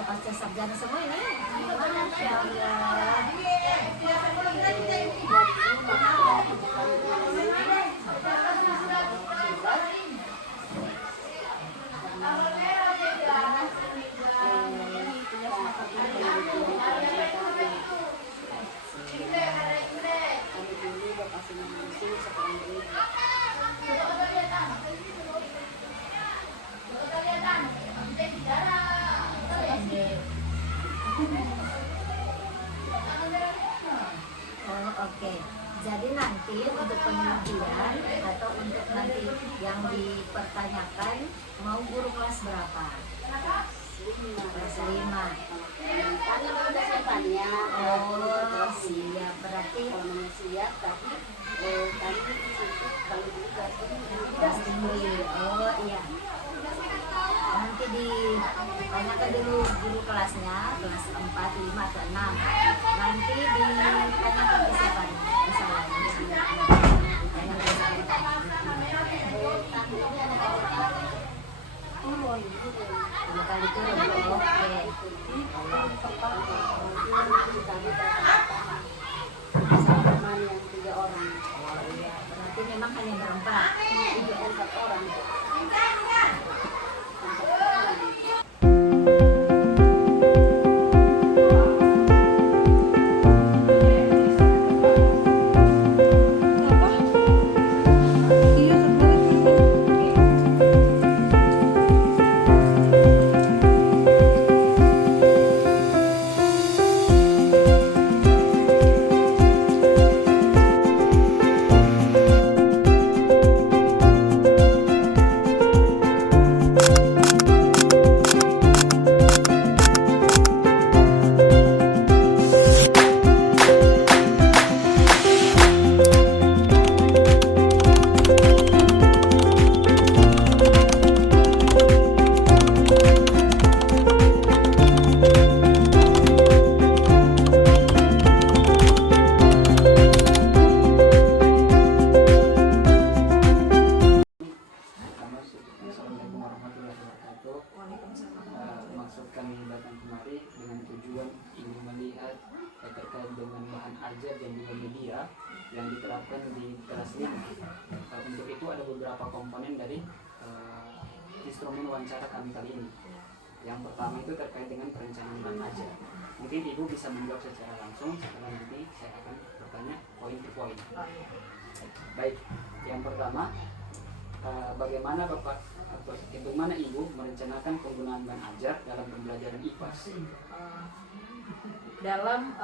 sudah pasca sarjana semua ini. Masya Allah. Oke, jadi nanti untuk penelitian atau untuk nanti yang dipertanyakan mau guru kelas berapa? Kelas 5. Oh, siap. Berarti siap, tapi kami kalau juga kelas tinggi. Oh iya. Nanti ditanyakan dulu guru kelasnya, kelas 4, 5, atau 6. Nanti ditanyakan ke siapa? Kali turun, oke. sama yang 3 orang. Berarti memang hanya berempat. 4 orang. Maksud kami datang kemari dengan tujuan ingin melihat terkait dengan bahan ajar dan juga media yang diterapkan di kelas 5. Untuk itu ada beberapa komponen dari instrumen wawancara kami kali ini. Yang pertama itu terkait dengan perencanaan bahan ajar. Mungkin Ibu bisa menjawab secara langsung, setelah nanti saya akan bertanya poin per poin. Baik, yang pertama, bagaimana Ibu merencanakan penggunaan bahan ajar dalam pembelajaran IPAS? Dalam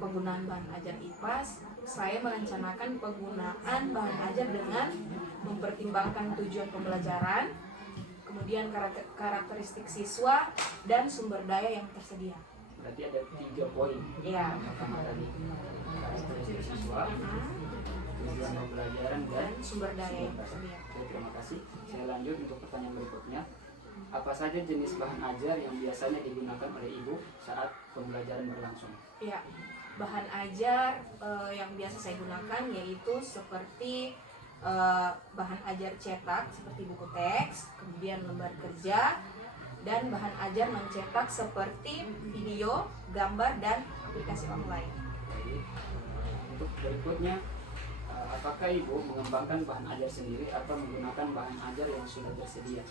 penggunaan bahan ajar IPAS, saya merencanakan penggunaan bahan ajar dengan mempertimbangkan tujuan pembelajaran, kemudian karakteristik siswa, dan sumber daya yang tersedia. Berarti ada 3 poin. Ya. Yang pertama tadi karakteristik siswa, tujuan pembelajaran, dan sumber daya yang tersedia. Oke, terima kasih. Saya lanjut untuk pertanyaan berikutnya. Apa saja jenis bahan ajar yang biasanya digunakan oleh Ibu saat pembelajaran berlangsung? Ya, bahan ajar yang biasa saya gunakan yaitu seperti bahan ajar cetak seperti buku teks, kemudian lembar kerja, dan bahan ajar mencetak seperti video, gambar, dan aplikasi online. Baik. Untuk berikutnya, apakah Ibu mengembangkan bahan ajar sendiri atau menggunakan bahan ajar yang sudah tersedia?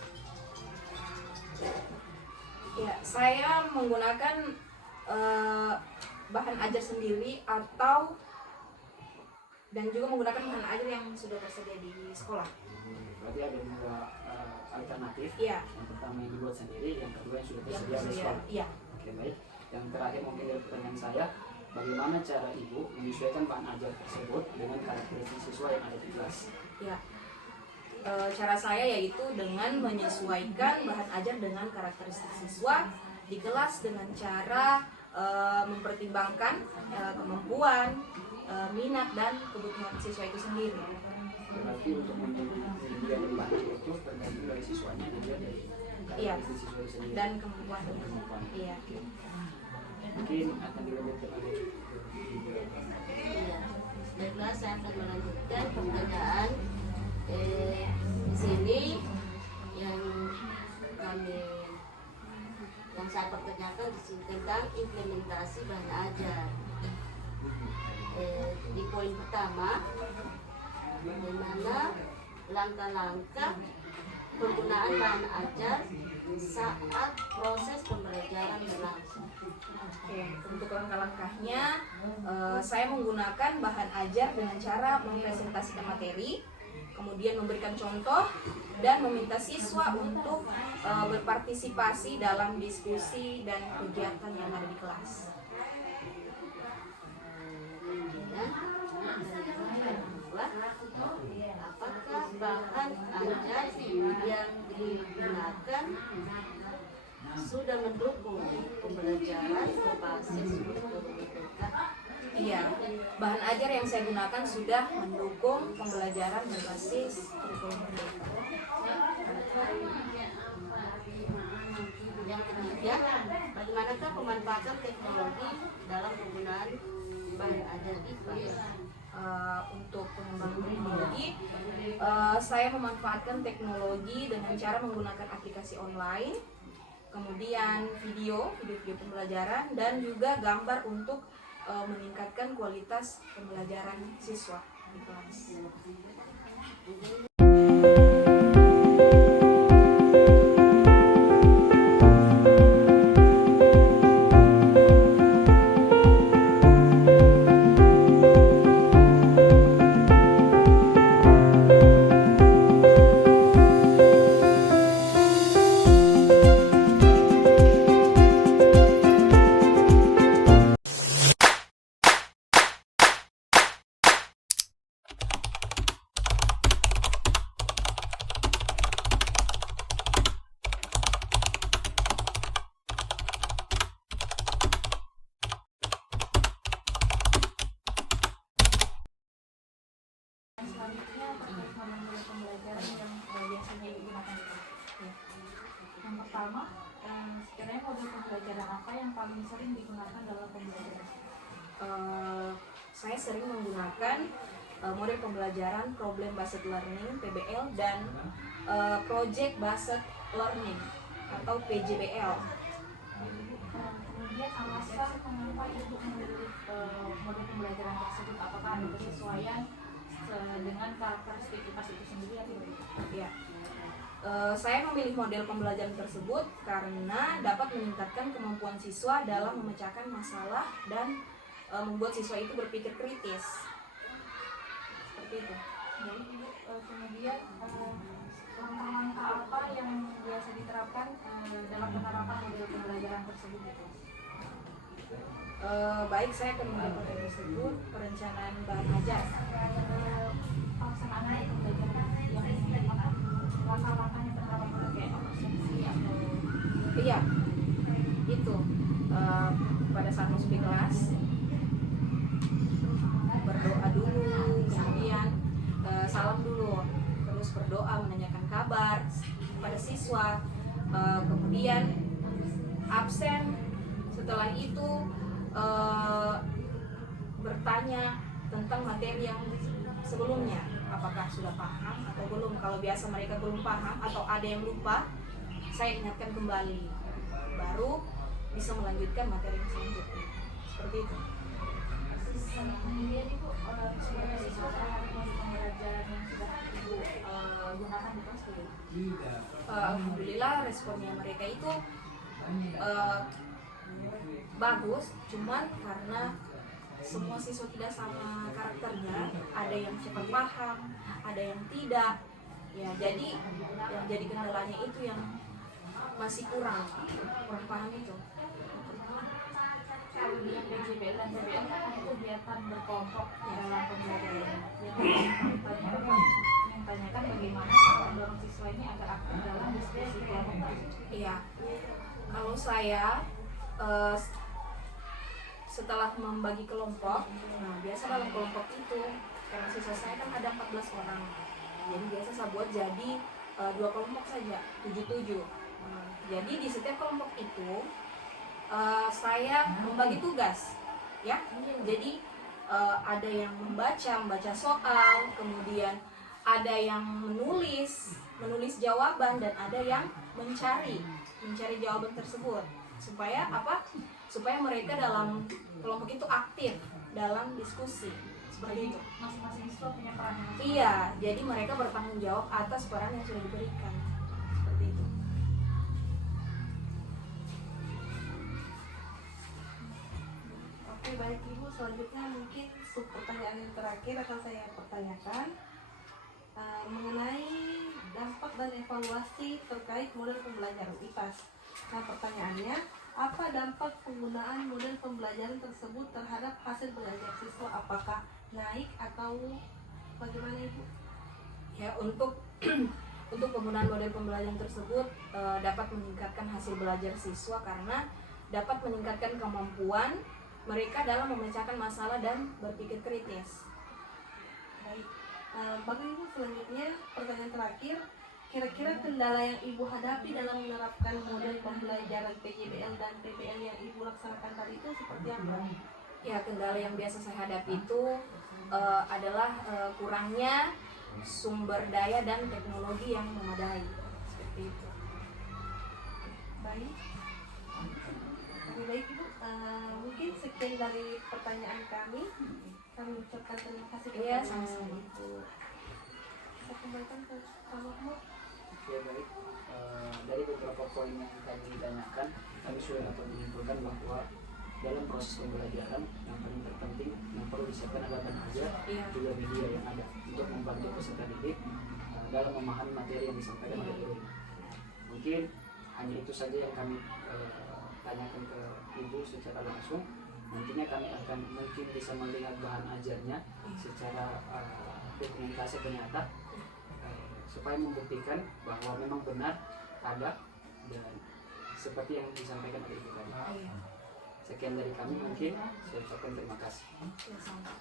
Ya, saya menggunakan bahan ajar sendiri atau dan juga menggunakan bahan ajar yang sudah tersedia di sekolah. Berarti ada 2 alternatif. Iya. Yang pertama yang dibuat sendiri, yang kedua yang sudah Yang tersedia di tersedia. sekolah. Iya. Oke, baik. Yang terakhir mungkin dari pertanyaan saya, bagaimana cara Ibu menyesuaikan bahan ajar tersebut dengan karakteristik siswa yang ada di kelas? Ya, cara saya yaitu dengan menyesuaikan bahan ajar dengan karakteristik siswa di kelas dengan cara mempertimbangkan kemampuan, minat, dan kebutuhan siswa itu sendiri. Berarti untuk menjadi bahan ajar itu tergantung dari siswanya dan juga dari Iya. karakteristik siswa itu sendiri. Dan kemampuan. Iya. Oke. Mungkin akan dilanjutkan oleh Iya. Baiklah, saya akan melanjutkan pertanyaan di sini yang saya pertanyakan di sini tentang implementasi bahan ajar. Di poin pertama, bagaimana langkah-langkah penggunaan bahan ajar saat proses pembelajaran berlangsung. Oke, untuk langkah-langkahnya, saya menggunakan bahan ajar dengan cara mempresentasikan materi, kemudian memberikan contoh, dan meminta siswa untuk berpartisipasi dalam diskusi dan kegiatan yang ada di kelas. Apakah bahan ajar yang digunakan sudah mendukung pembelajaran berbasis UTK? Iya, bahan ajar yang saya gunakan sudah mendukung pembelajaran berbasis kurikulum merdeka. Yang ketiga, bagaimanakah pemanfaatan teknologi dalam penggunaan bahan ajar IPA? Untuk pengembangan teknologi, saya memanfaatkan teknologi dengan cara menggunakan aplikasi online, kemudian video pembelajaran, dan juga gambar untuk meningkatkan kualitas pembelajaran siswa di kelas. Selanjutnya terkait model pembelajaran yang biasanya digunakan. Yang pertama, sekiranya model pembelajaran apa yang paling sering digunakan dalam pembelajaran? Saya sering menggunakan model pembelajaran Problem Based Learning (PBL) dan Project Based Learning atau PJBL. Kemudian alasan mengapa ibu memilih model pembelajaran tersebut, apakah ada kesesuaian dengan karakteristikitas itu sendiri atau bagaimana? Ya, saya memilih model pembelajaran tersebut karena dapat meningkatkan kemampuan siswa dalam memecahkan masalah dan membuat siswa itu berpikir kritis. Seperti itu. Jadi kemudian langkah-langkah apa yang biasa diterapkan dalam penerapan model pembelajaran tersebut itu? Baik, saya akan menggunakan tersebut perencanaan bahan ajar. Pelaksanaan model pembelajaran yang langkah-langkahnya penerapan kayak absensi atau Iya, itu pada saat masuk di kelas berdoa dulu, kemudian salam dulu, terus berdoa menanyakan kabar pada siswa, kemudian absen. Setelah itu bertanya tentang materi yang sebelumnya, apakah sudah paham atau belum. Kalau biasa mereka belum paham atau ada yang lupa, saya ingatkan kembali, baru bisa melanjutkan materi yang selanjutnya. Seperti itu. kemudian itu sebagai siswa terhadap model pembelajaran yang sudah ibu gunakan di kelas dulu. Alhamdulillah responnya mereka itu bagus, cuman karena semua siswa tidak sama karakternya, ada yang cepat paham, ada yang tidak. Ya, jadi yang jadi kendalanya itu yang masih kurang paham itu. Kalau dengan PJBL dan PBL kan ada kegiatan berkelompok dalam pembelajaran. Yang tanyakan bagaimana cara mendorong siswa ini agar aktif dalam diskusi kelompok. Iya, kalau saya setelah membagi kelompok, nah biasa dalam kelompok itu karena siswa saya kan ada 14 orang, jadi biasa saya buat jadi 2 kelompok saja, 7-7. Jadi di setiap kelompok itu saya membagi tugas, ya. Jadi ada yang membaca soal, kemudian ada yang menulis jawaban, dan ada yang mencari jawaban tersebut. supaya apa? Supaya mereka dalam kelompok itu aktif dalam diskusi seperti itu. Masing-masing siswa punya peran yang masing-masing. Iya, jadi mereka bertanggung jawab atas peran yang sudah diberikan seperti itu. Oke, baik Ibu, selanjutnya mungkin pertanyaan yang terakhir akan saya pertanyakan mengenai dampak dan evaluasi terkait model pembelajaran IPAS. Nah, pertanyaannya, apa dampak penggunaan model pembelajaran tersebut terhadap hasil belajar siswa? Apakah naik atau bagaimana Ibu? Ya, untuk untuk penggunaan model pembelajaran tersebut dapat meningkatkan hasil belajar siswa karena dapat meningkatkan kemampuan mereka dalam memecahkan masalah dan berpikir kritis. Baik, Bapak Ibu, selanjutnya pertanyaan terakhir, kira-kira kendala yang Ibu hadapi dalam menerapkan model pembelajaran PJBL dan PBL yang Ibu laksanakan tadi itu seperti apa? Ya, kendala yang biasa saya hadapi itu adalah kurangnya sumber daya dan teknologi yang memadai seperti itu. Baik, lebih baik Ibu, mungkin sekian dari pertanyaan kami. Kami ucapkan terima kasih Iya, kepada sama-sama. Ibu. Saya kembalikan ke Pak Mahmud. Ya baik, dari beberapa poin yang tadi ditanyakan, kami sudah dapat menyimpulkan bahwa dalam proses pembelajaran yang paling terpenting yang perlu disiapkan adalah bahan ajar, Iya. juga media yang ada untuk membantu peserta didik dalam memahami materi yang disampaikan oleh guru. Mungkin hanya itu saja yang kami tanyakan ke Ibu secara langsung. Nantinya kami akan mungkin bisa melihat bahan ajarnya secara dokumentasi penyata supaya membuktikan bahwa memang benar ada dan seperti yang disampaikan oleh Ibu tadi. Iya. Sekian dari kami, mungkin saya ucapkan terima kasih. Ya, sama.